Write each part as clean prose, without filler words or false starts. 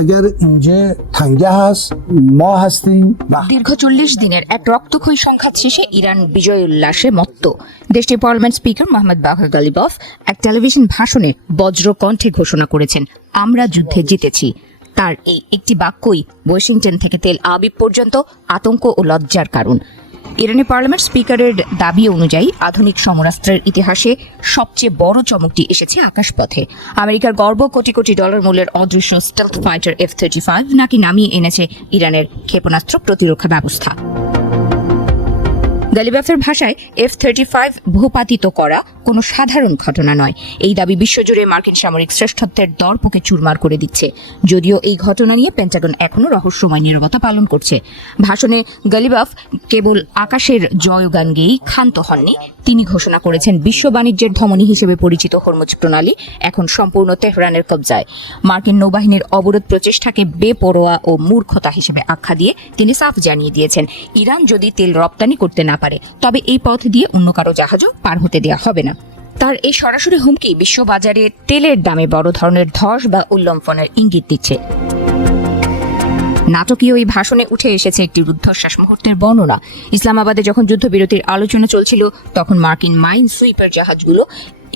اگر اینجا تنگه هست ما هستیم দীর্ঘ 40 দিনের এক রক্তক্ষয়ী সংঘাত শেষে ইরান বিজয় উল্লাসে মত্ত। দেশটির পার্লামেন্ট স্পিকার মোহাম্মদ বাঘর গালিবফ এক টেলিভিশন ভাষণে বজ্র কণ্ঠে ঘোষণা করেছেন, আমরা যুদ্ধে জিতেছি। তার এই একটি বাক্যই ওয়াশিংটন থেকে তেল আবিব পর্যন্ত আতঙ্ক ও লজ্জার কারণ। ইরানি পার্লামেন্ট স্পিকারের দাবি অনুযায়ী আধুনিক সমরাস্ত্রের ইতিহাসে সবচেয়ে বড় চমকটি এসেছে আকাশপথে। আমেরিকার গর্ব কোটি কোটি ডলার মূল্যের অদৃশ্য স্টেলথ ফাইটার F-35 নাকি নামিয়ে এনেছে ইরানের ক্ষেপণাস্ত্র প্রতিরক্ষা ব্যবস্থা। গালিবাফের ভাষায় F-35 ভূপাতিত করা কোনো সাধারণ ঘটনা নয়। এই দাবি বিশ্বজুড়ে মার্কিন সামরিক শ্রেষ্ঠত্বের দর্পকে চুরমার করে দিচ্ছে। যদিও এই ঘটনা নিয়ে পেন্টাগন এখনও রহস্যময় নীরবতা পালন করছে। ভাষণে গালিবাফ কেবল আকাশের জয়গান গেয়েই ক্ষান্ত হননি। তিনি ঘোষণা করেছেন, বিশ্ব বাণিজ্যের ধমনী হিসেবে পরিচিত হরমুজ প্রণালী এখন সম্পূর্ণ তেহরানের কবজায়। মার্কিন নৌবাহিনীর অবরোধ প্রচেষ্টাকে বেপরোয়া ও মূর্খতা হিসেবে আখ্যা দিয়ে তিনি সাফ জানিয়ে দিয়েছেন, ইরান যদি তেল রপ্তানি করতে না পারে তবে এই পথ দিয়ে অন্য কারো জাহাজও পার হতে দেওয়া হবে না। তার এই সরাসরি হুমকি বিশ্ববাজারে তেলের দামে বড় ধরনের ধস বা উল্লম্ফনের ইঙ্গিত দিচ্ছে। নাটকীয় এই ভাষণে উঠে এসেছে একটি রুদ্ধশ্বাস মুহূর্তের বর্ণনা। ইসলামাবাদে যখন যুদ্ধবিরতির আলোচনা চলছিল তখন মার্কিন মাইন সুইপার জাহাজগুলো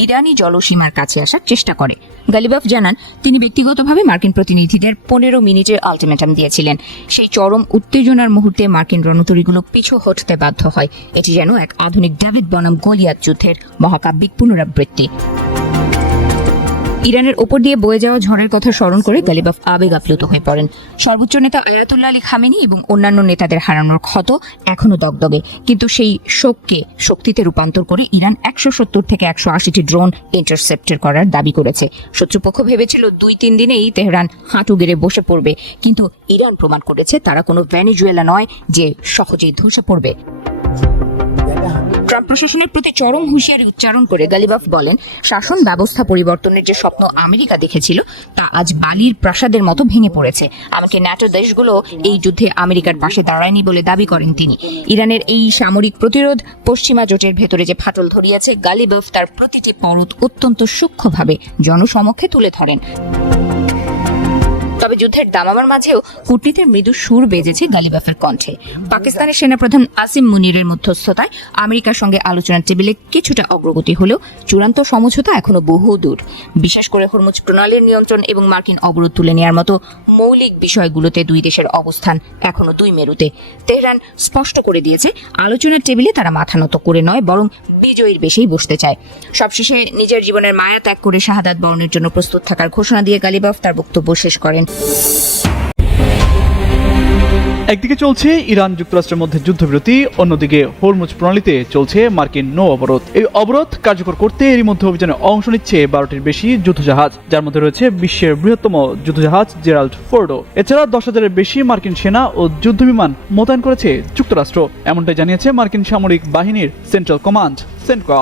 ইরানি জলসীমার কাছে আসার চেষ্টা করে। গালিবাফ জানান, তিনি ব্যক্তিগতভাবে মার্কিন প্রতিনিধিদের 15 মিনিটের আলটিমেটাম দিয়েছিলেন। সেই চরম উত্তেজনার মুহূর্তে মার্কিন রণতরীগুলো পিছু হটতে বাধ্য হয়। এটি যেন এক আধুনিক ডেভিড বনাম গলিয়াত যুদ্ধের মহাকাব্যিক পুনরাবৃত্তি। ইরানের ওপর দিয়ে বয়ে যাওয়া ঝড়ের কথা স্মরণ করে গালিবাফ আবেগ আপ্লুত হয়ে পড়েন। সর্বোচ্চ নেতা আয়াতুল্লাহ আলী খামেনি এবং অন্যান্য নেতাদের হারানোর ক্ষত এখনো দগদগে, কিন্তু সেই শোককে শক্তিতে রূপান্তর করে ইরান 170 থেকে 180টি ড্রোন ইন্টারসেপ্টের করার দাবি করেছে। শত্রুপক্ষ ভেবেছিল 2-3 দিনেই তেহরান হাঁটু গেড়ে বসে পড়বে, কিন্তু ইরান প্রমাণ করেছে তারা কোনো ভেনেজুয়েলা নয় যে সহজেই ধসে পড়বে। ট্রাম্প প্রশাসনের প্রতি চরম হুঁশিয়ারি উচ্চারণ করে গালিবাফ বলেন, শাসন ব্যবস্থা পরিবর্তনের যে স্বপ্ন আমেরিকা দেখেছিল তা আজ বালির প্রাসাদের মতো ভেঙে পড়েছে। এমনকি ন্যাটো দেশগুলো এই যুদ্ধে আমেরিকার পাশে দাঁড়ায়নি বলে দাবি করেন তিনি। ইরানের এই সামরিক প্রতিরোধ পশ্চিমা জোটের ভেতরে যে ফাটল ধরিয়েছে, গালিবাফ তার প্রতিটি পরত অত্যন্ত সূক্ষ্মভাবে জনসমক্ষে তুলে ধরেন। তবে যুদ্ধের দামামার মাঝেও কূটনীতির মৃদু সুর বেজেছে গালিবাফের কণ্ঠে। পাকিস্তানের সেনাপ্রধান আসিম মুনিরের মধ্যস্থতায় আমেরিকার সঙ্গে আলোচনার টেবিলে কিছুটা অগ্রগতি হলেও চূড়ান্ত সমঝোতা এখনো বহু দূর। বিশেষ করে হরমুজ প্রণালীর নিয়ন্ত্রণ এবং মার্কিন অবরোধ তুলে নেওয়ার মতো মৌলিক বিষয়গুলোতে দুই দেশের অবস্থান এখনো দুই মেরুতে। তেহরান স্পষ্ট করে দিয়েছে, আলোচনার টেবিলে তারা মাথা নত করে নয়, বরং বিজয়ীর বেশেই বসতে চায়। সবশেষে নিজের জীবনের মায়া ত্যাগ করে শাহাদাত বরণের জন্য প্রস্তুত থাকার ঘোষণা দিয়ে গালিবাফ তার বক্তব্য শেষ করেন। একদিকে চলছে ইরান যুক্তরাষ্ট্রের মধ্যে যুদ্ধবিরতি, অন্যদিকে হরমুজ প্রণালীতে চলছে মার্কিন নৌ অবরোধ। এই অবরোধ কার্যকর করতে এরই মধ্যে অভিযানে অংশ নিচ্ছে 12টির বেশি যুদ্ধজাহাজ, যার মধ্যে রয়েছে বিশ্বের বৃহত্তম যুদ্ধজাহাজ জেরাল্ড ফোর্ডো। এছাড়া 10,000-এর বেশি মার্কিন সেনা ও যুদ্ধবিমান মোতায়েন করেছে যুক্তরাষ্ট্র, এমনটাই জানিয়েছে মার্কিন সামরিক বাহিনীর সেন্ট্রাল কমান্ড।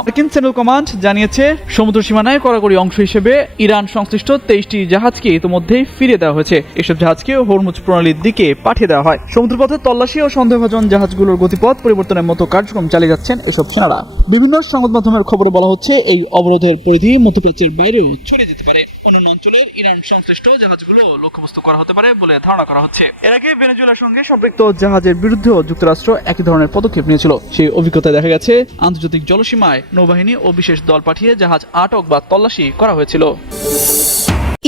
মার্কিন সেন্ট্রাল কমান্ড জানিয়েছে, সমুদ্র সীমানায় কড়াকড়ি অংশ হিসেবে ইরান সংশ্লিষ্ট 23টি জাহাজকে ইতিমধ্যেই ফিরিয়ে দেওয়া হয়েছে। এসব জাহাজকে হরমুজ প্রণালীর দিকে পাঠিয়ে দেওয়া হয়। সমুদ্রপথে তল্লাশি ও সন্দেহভাজন জাহাজগুলোর গতিপথ পরিবর্তনের মতো কার্যক্রম চালিয়ে যাচ্ছেন এসব সেনারা। বিভিন্ন সংবাদ মাধ্যমের খবরে বলা হচ্ছে, এই অবরোধের পরিধি মধ্যপ্রাচ্যের বাইরেও ছড়িয়ে যেতে পারে। অন্যান্য অঞ্চলের ইরান সংশ্লিষ্ট জাহাজগুলো লক্ষ্যবস্তু করা হতে পারে বলে ধারণা করা হচ্ছে। এর আগে ভেনেজুয়েলার সঙ্গে সম্পৃক্ত জাহাজের বিরুদ্ধেও যুক্তরাষ্ট্র একই ধরনের পদক্ষেপ নিয়েছিল। সেই অভিজ্ঞতায় দেখা গেছে, আন্তর্জাতিক জলসীমায় নৌবাহিনী ও বিশেষ দল পাঠিয়ে জাহাজ আটক বা তল্লাশি করা হয়েছিল।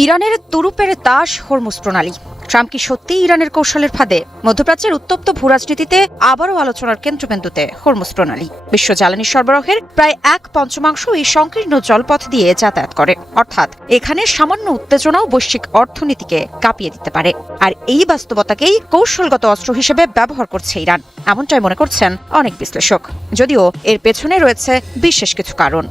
ইরানের তুরুপের তাস হরমুজ প্রণালী। ট্রাম্প কি সত্যি ইরানের কৌশলের ফাঁদে? মধ্যপ্রাচ্যের উত্তপ্ত ভূরাজনীতিতে আবারও আলোচনার কেন্দ্রবিন্দুতে হরমুজ প্রণালী। বিশ্ব জ্বালানি সরবরাহের প্রায় 1/5 এই সংকীর্ণ জলপথ দিয়ে যাতায়াত করে। অর্থাৎ এখানে সামান্য উত্তেজনাও বৈশ্বিক অর্থনীতিকে কাঁপিয়ে দিতে পারে। আর এই বাস্তবতাকেই কৌশলগত অস্ত্র হিসেবে ব্যবহার করছে ইরান, এমনটাই মনে করছেন অনেক বিশ্লেষক। যদিও এর পেছনে রয়েছে বিশেষ কিছু কারণ।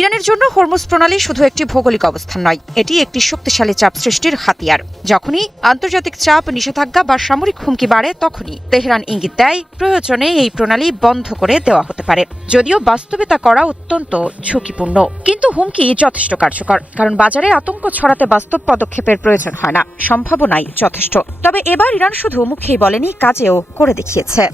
ইরানের জন্য হরমুজ প্রণালী শুধু একটি ভৌগোলিক অবস্থান নয়, এটি একটি শক্তিশালী চাপ সৃষ্টির হাতিয়ার। যখনই আন্তর্জাতিক চাপ, নিষেধাজ্ঞা বা সামরিক হুমকি বাড়ে, তখনই তেহরান ইঙ্গিত দেয় প্রয়োজনে এই প্রণালী বন্ধ করে দেওয়া হতে পারে। যদিও বাস্তবে তা করা অত্যন্ত ঝুঁকিপূর্ণ, কিন্তু হুমকি যথেষ্ট কার্যকর, কারণ বাজারে আতঙ্ক ছড়াতে বাস্তব পদক্ষেপের প্রয়োজন হয় না, সম্ভাবনাই যথেষ্ট। তবে এবার ইরান শুধু মুখেই বলেনি, কাজেও করে দেখিয়েছে।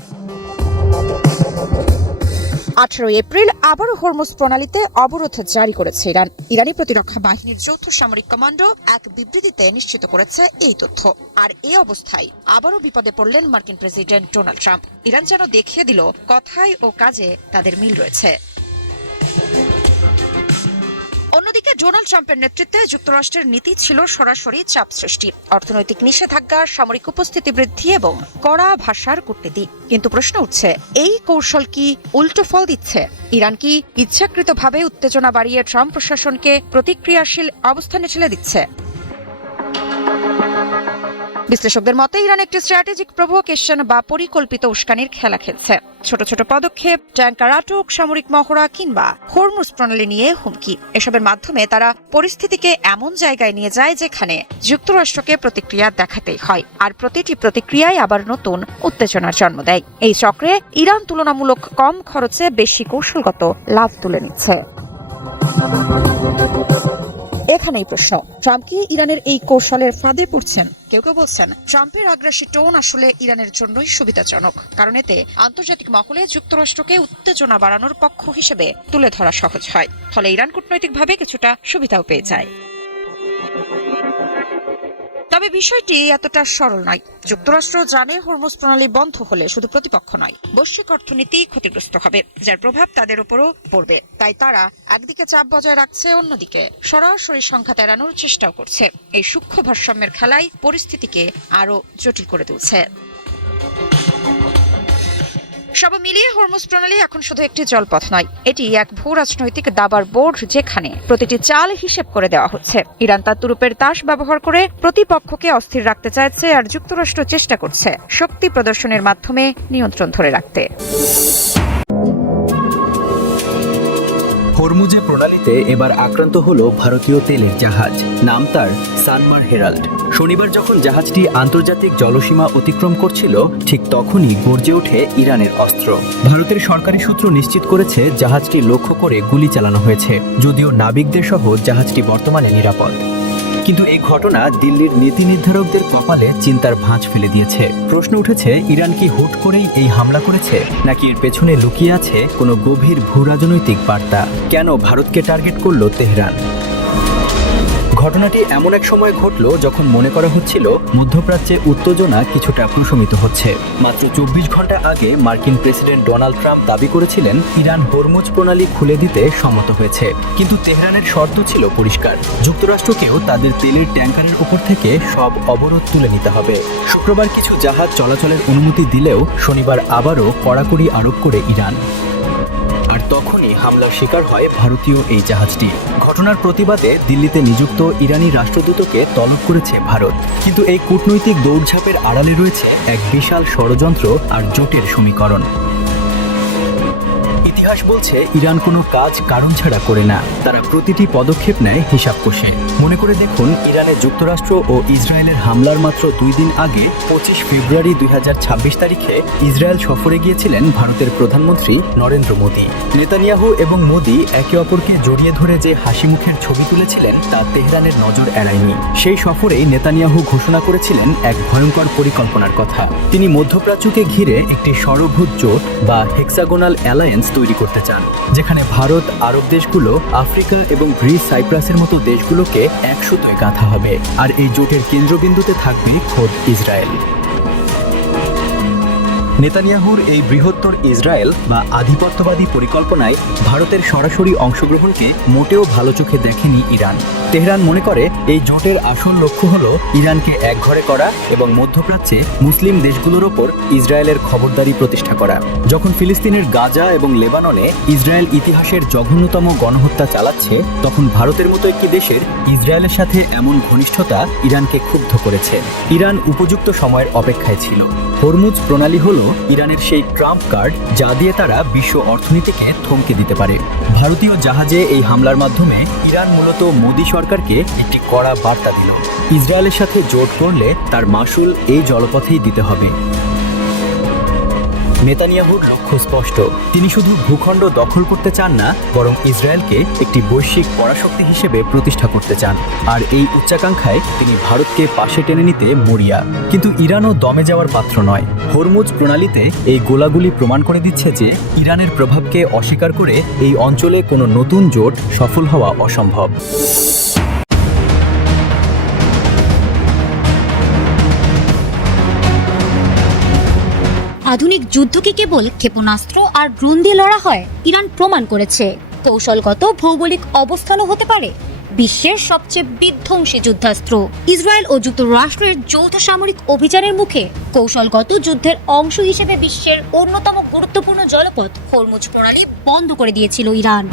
18 এপ্রিল আবারও হরমুজ প্রণালীতে অবরোধ জারি করেছে ইরান। ইরানি প্রতিরক্ষা বাহিনীর যৌথ সামরিক কমান্ডো এক বিবৃতিতে নিশ্চিত করেছে এই তথ্য। আর এই অবস্থায় আবারও বিপদে পড়লেন মার্কিন প্রেসিডেন্ট ডোনাল্ড ট্রাম্প। ইরান যেন দেখিয়ে দিল কথায় ও কাজে তাদের মিল রয়েছে। অন্যদিকে ডোনাল্ড ট্রাম্পের নেতৃত্বে যুক্তরাষ্ট্রের নীতি ছিল সরাসরি চাপ সৃষ্টি, অর্থনৈতিক নিষেধাজ্ঞা, সামরিক উপস্থিতি বৃদ্ধি এবং কড়া ভাষার কূটনীতি। কিন্তু প্রশ্ন উঠছে, এই কৌশল কি উল্টো ফল দিচ্ছে? ইরান কি ইচ্ছাকৃতভাবে উত্তেজনা বাড়িয়ে ট্রাম্প প্রশাসনকে প্রতিক্রিয়াশীল অবস্থানে ঠেলে দিচ্ছে? বিশ্লেষকদের মতে ইরান একটি স্ট্র্যাটেজিক প্রভোকেশন বা পরিকল্পিত উস্কানির খেলা খেলছে। ছোট ছোট পদক্ষেপ, ট্যাঙ্কার আটক, সামরিক মহড়া কিংবা হরমুজ প্রণালী নিয়ে হুমকি, এসবের মাধ্যমে তারা পরিস্থিতিকে এমন জায়গায় নিয়ে যায় যেখানে যুক্তরাষ্ট্রকে প্রতিক্রিয়া দেখাতেই হয়। আর প্রতিটি প্রতিক্রিয়ায় আবার নতুন উত্তেজনার জন্ম দেয়। এই চক্রে ইরান তুলনামূলক কম খরচে বেশি কৌশলগত লাভ তুলে নিচ্ছে। এখানেই প্রশ্ন, ট্রাম্প কি ইরানের এই কৌশলের ফাঁদে পড়ছেন? কেউ কেউ বলছেন ট্রাম্পের আগ্রাসী টোন আসলে ইরানের জন্যই সুবিধাজনক, কারণ এতে আন্তর্জাতিক মহলে যুক্তরাষ্ট্রকে উত্তেজনা বাড়ানোর পক্ষ হিসেবে তুলে ধরা সহজ হয়। ফলে ইরান কূটনৈতিকভাবে কিছুটা সুবিধাও পেয়ে যায়। তবে বিষয়টি এতটা সরল নয়। যুক্তরাষ্ট্র জানে হরমুজ প্রণালী বন্ধ হলে শুধু প্রতিপক্ষ নয়, বৈশ্বিক অর্থনীতি ক্ষতিগ্রস্ত হবে, যার প্রভাব তাদের উপরও পড়বে। তাই তারা একদিকে চাপ বজায় রাখছে, অন্যদিকে সরাসরি সংঘাত এড়ানোর চেষ্টাও করছে। এই সূক্ষ্ম ভারসাম্যের খেলাই পরিস্থিতিকে আরো জটিল করে তুলছে। সব মিলিয়ে হরমুজ প্রণালী এখন শুধু একটি জলপথ নয়, এটি এক ভূ রাজনৈতিক দাবার বোর্ড, যেখানে প্রতিটি চাল হিসেব করে দেওয়া হচ্ছে। ইরান তার তুরুপের তাস ব্যবহার করে প্রতিপক্ষকে অস্থির রাখতে চাইছে, আর যুক্তরাষ্ট্র চেষ্টা করছে শক্তি প্রদর্শনের মাধ্যমে নিয়ন্ত্রণ ধরে রাখতে। হরমুজে প্রণালীতে এবার আক্রান্ত হলো ভারতীয় তেলের জাহাজ, নাম তার সানমার হেরাল্ড। শনিবার যখন জাহাজটি আন্তর্জাতিক জলসীমা অতিক্রম করছিল, ঠিক তখনই গর্জে ওঠে ইরানের অস্ত্র। ভারতের সরকারি সূত্র নিশ্চিত করেছে জাহাজটি লক্ষ্য করে গুলি চালানো হয়েছে, যদিও নাবিকদের সহ জাহাজটি বর্তমানে নিরাপদ। কিন্তু এই ঘটনা দিল্লির নীতি নির্ধারকদের কপালে চিন্তার ভাঁজ ফেলে দিয়েছে। প্রশ্ন উঠেছে, ইরান কি হুট করেই এই হামলা করেছে, নাকি এর পেছনে লুকিয়ে আছে কোনো গভীর ভূরাজনৈতিক বার্তা? কেন ভারতকে টার্গেট করল তেহরান? ঘটনাটি এমন এক সময় ঘটল যখন মনে করা হচ্ছিল মধ্যপ্রাচ্যে উত্তেজনা কিছুটা প্রশমিত হচ্ছে। মাত্র 24 ঘন্টা আগে মার্কিন প্রেসিডেন্ট ডোনাল্ড ট্রাম্প দাবি করেছিলেন ইরান হরমুজ প্রণালী খুলে দিতে সম্মত হয়েছে। কিন্তু তেহরানের শর্ত ছিল পরিষ্কার, যুক্তরাষ্ট্রকেও তাদের তেলের ট্যাঙ্কারের উপর থেকে সব অবরোধ তুলে নিতে হবে। শুক্রবার কিছু জাহাজ চলাচলের অনুমতি দিলেও শনিবার আবারও কড়াকড়ি আরোপ করে ইরান। আর তখনই হামলার শিকার হয় ভারতীয় এই জাহাজটি। ঘটনার প্রতিবাদে দিল্লিতে নিযুক্ত ইরানি রাষ্ট্রদূতকে তলব করেছে ভারত। কিন্তু এই কূটনৈতিক দৌড়ঝাঁপের আড়ালে রয়েছে এক বিশাল ষড়যন্ত্র আর জোটের সমীকরণ। ইতিহাস বলছে ইরান কোনো কাজ কারণ ছাড়া করে না, তারা প্রতিটি পদক্ষেপ নেয় হিসাব কষে। মনে করে দেখুন, ইরানে যুক্তরাষ্ট্র ও ইসরায়েলের হামলার মাত্র 2 দিন আগে 25 ফেব্রুয়ারি 2026 তারিখে ইসরায়েল সফরে গিয়েছিলেন ভারতের প্রধানমন্ত্রী নরেন্দ্র মোদী। নেতানিয়াহু এবং মোদী একে অপরকে জড়িয়ে ধরে যে হাসি মুখের ছবি তুলেছিলেন তা তেহরানের নজর এড়ায়নি। সেই সফরেই নেতানিয়াহু ঘোষণা করেছিলেন এক ভয়ঙ্কর পরিকল্পনার কথা। তিনি মধ্যপ্রাচ্যকে ঘিরে একটি ষড়ভুজ জোট বা হেক্সাগোনাল অ্যালায়েন্স তৈরি করতে চান, যেখানে ভারত, আরব দেশগুলো, আফ্রিকা এবং গ্রিস, সাইপ্রাসের মতো দেশগুলোকে এক সুতোয় গাঁথা হবে। আর এই জোটের কেন্দ্রবিন্দুতে থাকবে খোদ ইসরায়েল। নেতানিয়াহুর এই বৃহত্তর ইসরায়েল বা আধিপত্যবাদী পরিকল্পনায় ভারতের সরাসরি অংশগ্রহণকে মোটেও ভালো চোখে দেখেনি ইরান। তেহরান মনে করে এই জোটের আসল লক্ষ্য হলো ইরানকে একঘরে করা এবং মধ্যপ্রাচ্যে মুসলিম দেশগুলোর ওপর ইসরায়েলের খবরদারি প্রতিষ্ঠা করা। যখন ফিলিস্তিনের গাজা এবং লেবাননে ইসরায়েল ইতিহাসের জঘন্যতম গণহত্যা চালাচ্ছে, তখন ভারতের মতো একটি দেশের ইসরায়েলের সাথে এমন ঘনিষ্ঠতা ইরানকে ক্ষুব্ধ করেছে। ইরান উপযুক্ত সময়ের অপেক্ষায় ছিল। হরমুজ প্রণালী হলো ইরানের সেই ট্রাম্প কার্ড, যা দিয়ে তারা বিশ্ব অর্থনীতিকে থমকে দিতে পারে। ভারতীয় জাহাজে এই হামলার মাধ্যমে ইরান মূলত মোদী সরকারকে একটি কড়া বার্তা দিল, ইসরায়েলের সাথে জোট করলে তার মাসুল এই জলপথেই দিতে হবে। নেতানিয়াহুর লক্ষ্য স্পষ্ট। তিনি শুধু ভূখণ্ড দখল করতে চান না, বরং ইসরায়েলকে একটি বৈশ্বিক পরাশক্তি হিসেবে প্রতিষ্ঠা করতে চান। আর এই উচ্চাকাঙ্ক্ষায় তিনি ভারতকে পাশে টেনে নিতে মরিয়া। কিন্তু ইরানও দমে যাওয়ার পাত্র নয়। হরমুজ প্রণালীতে এই গোলাগুলি প্রমাণ করে দিচ্ছে যে ইরানের প্রভাবকে অস্বীকার করে এই অঞ্চলে কোনো নতুন জোট সফল হওয়া অসম্ভব। আধুনিক যুদ্ধ কি কেবল ক্ষেপণাস্ত্র আর ড্রোন দিয়ে লড়া হয়? ইরান প্রমাণ করেছে কৌশলগত ভৌগোলিক অবস্থানও হতে পারে বিশ্বের সবচেয়ে বিধ্বংসী যুদ্ধাস্ত্র। ইসরায়েল ও যুক্তরাষ্ট্রের যৌথ সামরিক অভিযানের মুখে কৌশলগত যুদ্ধের অংশ হিসেবে বিশ্বের অন্যতম গুরুত্বপূর্ণ জলপথ হরমুজ প্রণালী বন্ধ করে দিয়েছিল ইরান।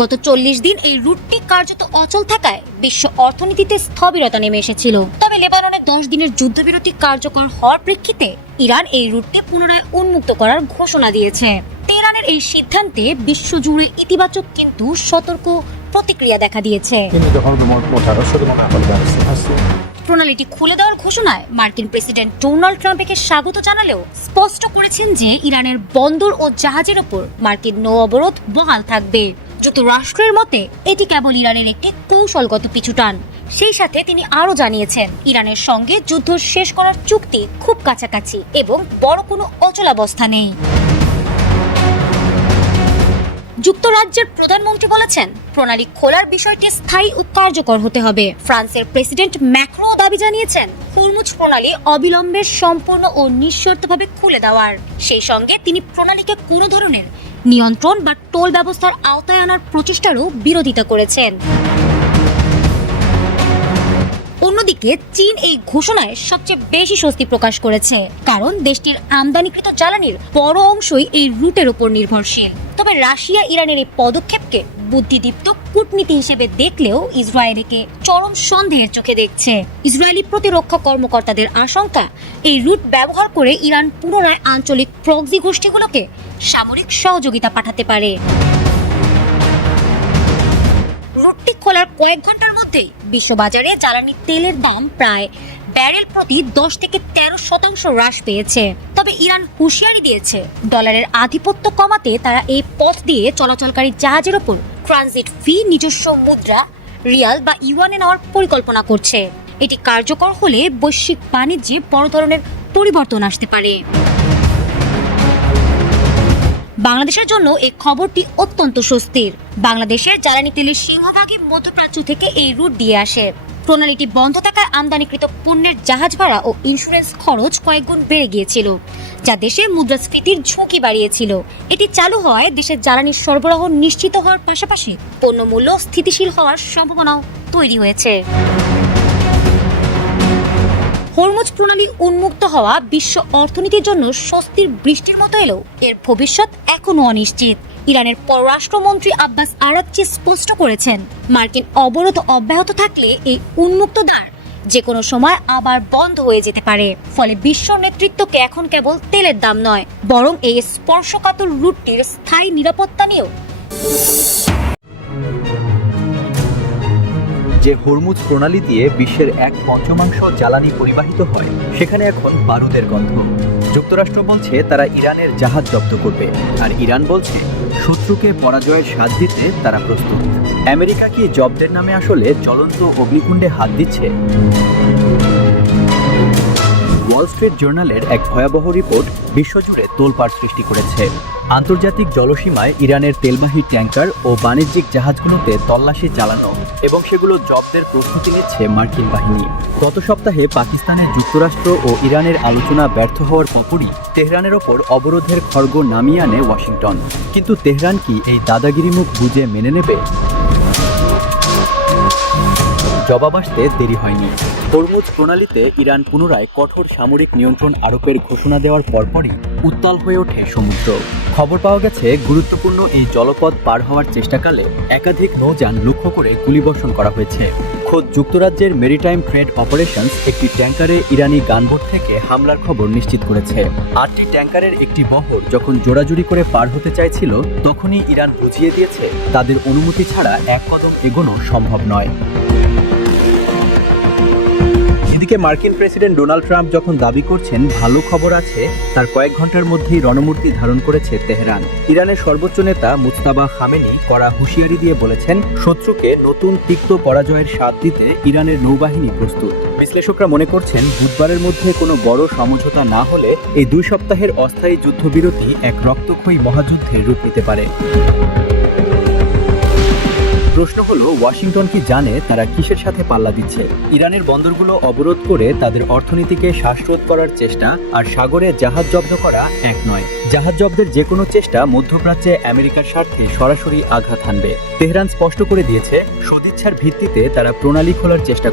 গত 40 দিন এই রুটটি কার্যত অচল থাকায় বিশ্ব অর্থনীতিতে স্থবিরতা নেমে এসেছিল। তবে লেবাননের 10 দিনের যুদ্ধবিরতি কার্যকর হওয়ার প্রেক্ষিতে ইরান এই রুটটি পুনরায় উন্মুক্ত করার ঘোষণা দিয়েছে। তেহরানের এই সিদ্ধান্তে বিশ্বজুড়ে ইতিবাচক কিন্তু সতর্ক প্রতিক্রিয়া দেখা দিয়েছে। প্রণালীটি খুলে দেওয়ার ঘোষণায় মার্কিন প্রেসিডেন্ট ডোনাল্ড ট্রাম্প একে স্বাগত জানালেও স্পষ্ট করেছেন যে ইরানের বন্দর ও জাহাজের ওপর মার্কিন নৌ অবরোধ বহাল থাকবে। যুক্তরাষ্ট্রের মতে এটি কেবল ইরানের একটি কৌশলগত পিছুটান। সেই সাথে তিনি আরও জানিয়েছেন ইরানের সঙ্গে যুদ্ধ শেষ করার চুক্তি খুব কাছাকাছি এবং বড় কোনো অচলাবস্থা নেই। যুক্তরাজ্যের প্রধানমন্ত্রী বলেছেন প্রণালী খোলার বিষয়টি স্থায়ী ও কার্যকর হতে হবে। ফ্রান্সের প্রেসিডেন্ট ম্যাক্রো দাবি জানিয়েছেন হরমুজ প্রণালী অবিলম্বে সম্পূর্ণ ও নিঃশর্তভাবে খুলে দেওয়ার। সেই সঙ্গে তিনি প্রণালীকে কোনো ধরনের নিয়ন্ত্রণ বা টোল ব্যবস্থার আওতায় আনার প্রচেষ্টারও বিরোধিতা করেছেন। অন্যদিকে চীন এই ঘোষণায় সবচেয়ে বেশি স্বস্তি প্রকাশ করেছে, কারণ দেশটির আমদানিকৃত জ্বালানির বড় অংশই এই রুটের উপর নির্ভরশীল। তবে রাশিয়া ইরানের এই পদক্ষেপকে বুদ্ধিদীপ্ত কূটনীতি হিসেবে দেখলেও ইসরায়েল একে চরম সন্দেহের চোখে দেখছে। ইসরায়েলি প্রতিরক্ষা কর্মকর্তাদের আশঙ্কা এই রুট ব্যবহার করে ইরান পুনরায় আঞ্চলিক প্রক্সি গোষ্ঠীগুলোকে সামরিক সহযোগিতা পাঠাতে পারে। রুটটি খোলার কয়েক ঘন্টার মধ্যেই বিশ্ববাজারে জ্বালানি তেলের দাম প্রায় ব্যারেল প্রতি 10 থেকে 13% হ্রাস পেয়েছে। তবে ইরান হুঁশিয়ারি দিয়েছে ডলারের আধিপত্য কমাতে তারা এই পথ দিয়ে চলাচলকারী জাহাজের ওপর ট্রানজিট ফি নিজস্ব মুদ্রা রিয়াল বা ইউয়ানে নেওয়ার পরিকল্পনা করছে। এটি কার্যকর হলে বৈশ্বিক বাণিজ্যে বড় ধরনের পরিবর্তন আসতে পারে। বাংলাদেশের জন্য এই খবরটি অত্যন্ত স্বস্তির। বাংলাদেশের জ্বালানি তেলের সিংহভাগই মধ্যপ্রাচ্য থেকে এই রুট দিয়ে আসে। প্রণালীটি বন্ধ থাকায় আমদানিকৃত পণ্যের জাহাজ ভাড়া ও ইন্স্যুরেন্স খরচ কয়েকগুণ বেড়ে গিয়েছিল, যা দেশের মুদ্রাস্ফীতির ঝুঁকি বাড়িয়েছিল। এটি চালু হওয়ায় দেশের জ্বালানির সরবরাহ নিশ্চিত হওয়ার পাশাপাশি পণ্যমূল্য স্থিতিশীল হওয়ার সম্ভাবনাও তৈরি হয়েছে। হরমুজ প্রণালী উন্মুক্ত হওয়া বিশ্ব অর্থনীতির জন্য স্বস্তির বৃষ্টির মতো এলেও এর ভবিষ্যৎ এখনো অনিশ্চিত। ইরানের পররাষ্ট্রমন্ত্রী আব্বাস আরাগচি স্পষ্ট করেছেন মার্কিন অবরোধ অব্যাহত থাকলে এই উন্মুক্ত দ্বার যে কোনো সময় আবার বন্ধ হয়ে যেতে পারে। ফলে বিশ্ব নেতৃত্বকে এখন কেবল তেলের দাম নয়, বরং এই স্পর্শকাতর রুটটির স্থায়ী নিরাপত্তা নিয়েও। যে হরমুজ প্রণালী দিয়ে বিশ্বের 1/5 জ্বালানি পরিবাহিত হয়, সেখানে এখন বারুদের গন্ধ। যুক্তরাষ্ট্র বলছে তারা ইরানের জাহাজ জব্দ করবে, আর ইরান বলছে শত্রুকে পরাজয়ের স্বাদ দিতে তারা প্রস্তুত। আমেরিকা কি জব্দের নামে আসলে জ্বলন্ত অগ্নিকুণ্ডে হাত দিচ্ছে? ওয়াল স্ট্রিট জার্নালের এক ভয়াবহ রিপোর্ট বিশ্বজুড়ে তোলপাড় সৃষ্টি করেছে। আন্তর্জাতিক জলসীমায় ইরানের তেলবাহী ট্যাঙ্কার ও বাণিজ্যিক জাহাজগুলোতে তল্লাশি চালানো এবং সেগুলো জব্দের প্রস্তুতি নিচ্ছে মার্কিন বাহিনী। গত সপ্তাহে পাকিস্তানে যুক্তরাষ্ট্র ও ইরানের আলোচনা ব্যর্থ হওয়ার পরপরই তেহরানের ওপর অবরোধের খড়গ নামিয়ে আনে ওয়াশিংটন। কিন্তু তেহরান কি এই দাদাগিরি মুখ বুঝে মেনে নেবে? জবাব আসতে দেরি হয়নি। হরমুজ প্রণালীতে ইরান পুনরায় কঠোর সামরিক নিয়ন্ত্রণ আরোপের ঘোষণা দেওয়ার পরপরই উত্তাল হয়ে ওঠে সমুদ্র। খবর পাওয়া গেছে গুরুত্বপূর্ণ এই জলপথ পার হওয়ার চেষ্টাকালে একাধিক নৌযান লক্ষ্য করে গুলিবর্ষণ করা হয়েছে। খোদ যুক্তরাজ্যের মেরিটাইম ট্রেড অপারেশনস একটি ট্যাঙ্কারে ইরানি গানবোট থেকে হামলার খবর নিশ্চিত করেছে। 8টি ট্যাঙ্কারের একটি বহর যখন জোড়াজুড়ি করে পার হতে চাইছিল, তখনই ইরান বুঝিয়ে দিয়েছে তাদের অনুমতি ছাড়া এক কদম এগোনো সম্ভব নয়। ওদিকে মার্কিন প্রেসিডেন্ট ডোনাল্ড ট্রাম্প যখন দাবি করছেন ভালো খবর আছে, তার কয়েক ঘন্টার মধ্যেই রণমূর্তি ধারণ করেছে তেহরান। ইরানের সর্বোচ্চ নেতা মুজতাবা খামেনি কড়া হুঁশিয়ারি দিয়ে বলেছেন, শত্রুকে নতুন তিক্ত পরাজয়ের স্বাদ দিতে ইরানের নৌবাহিনী প্রস্তুত। বিশ্লেষকরা মনে করছেন, বুধবারের মধ্যে কোনো বড় সমঝোতা না হলে এই 2 সপ্তাহের অস্থায়ী যুদ্ধবিরতি এক রক্তক্ষয়ী মহাযুদ্ধের রূপ নিতে পারে। প্রশ্ন হলো, ওয়াশিংটন কি জানে তারা কিসের সাথে পাল্লা দিচ্ছে? ইরানের বন্দরগুলো অবরোধ করে তাদের অর্থনীতিকে শ্বাসরোধ করার চেষ্টা আর সাগরে জাহাজ জব্দ করা এক নয়। জাহাজ জব্দের যে কোনো চেষ্টা মধ্যপ্রাচ্যে আমেরিকার স্বার্থে সরাসরি আঘাত হানবে। তেহরান স্পষ্ট করে দিয়েছে, সদিচ্ছার ভিত্তিতে তারা প্রণালী খোলার চেষ্টা